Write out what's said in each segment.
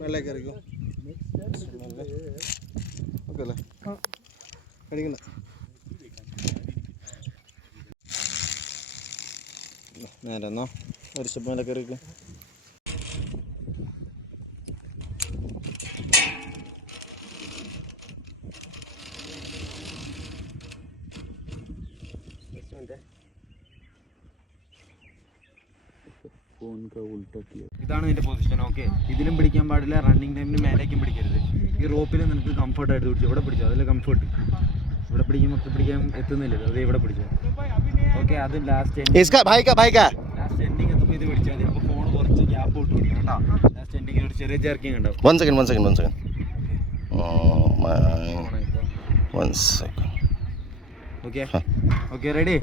നല്ല കയറിക്കോ ഓക്കെ അല്ലേ കഴിക്കണ്ട നേരെ എന്നോ ഒരു സ്റ്റെപ്പ് മേലെ കയറിക്കോ ഇതാണ് നിന്റെ പൊസിഷൻ. ഓക്കെ, ഇതിലും പിടിക്കാൻ പാടില്ല, റണ്ണിങ് ടൈമിന് മേലേക്കും പിടിക്കരുത്. ഈ റോപ്പിൽ നിനക്ക് കംഫർട്ടായിട്ട് പിടിച്ചു. ഇവിടെ പിടിച്ചോ, അതിൽ കംഫർട്ട്. ഇവിടെ പിടിക്കാൻ എത്തുന്നില്ലല്ലോ, അത് ഇവിടെ പിടിച്ചോ. ഓക്കെ, അത് ലാസ്റ്റ് എൻഡിങ് എത്തുമ്പോൾ ഇത് പിടിച്ചാൽ മതി. അപ്പോൾ ഫോൺ കുറച്ച് ഗ്യാപ്പ് വിട്ട് പിടിക്കണം കേട്ടോ. ലാസ്റ്റ് എൻഡിങ്ങിൽ ഒരു ചെറിയ ജർക്കിങ് ഉണ്ടാവും. One second. One second. Okay, ready?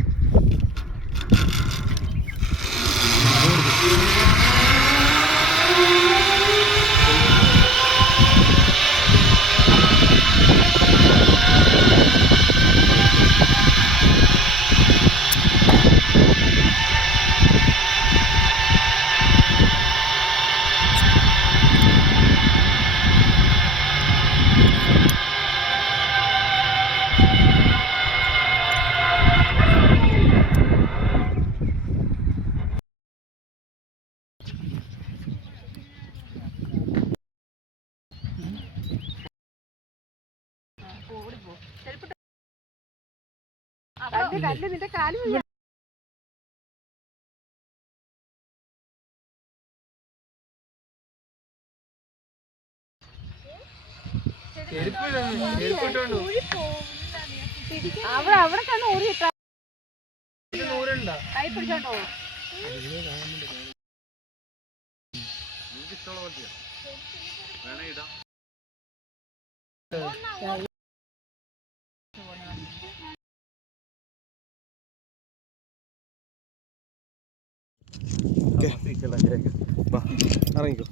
നിന്റെ കാല് അവിടെ കണ്ണ് ഊറിയിട്ടാ കൈ പിടിച്ചോണ്ടോ ഇറങ്ങിക്കോ.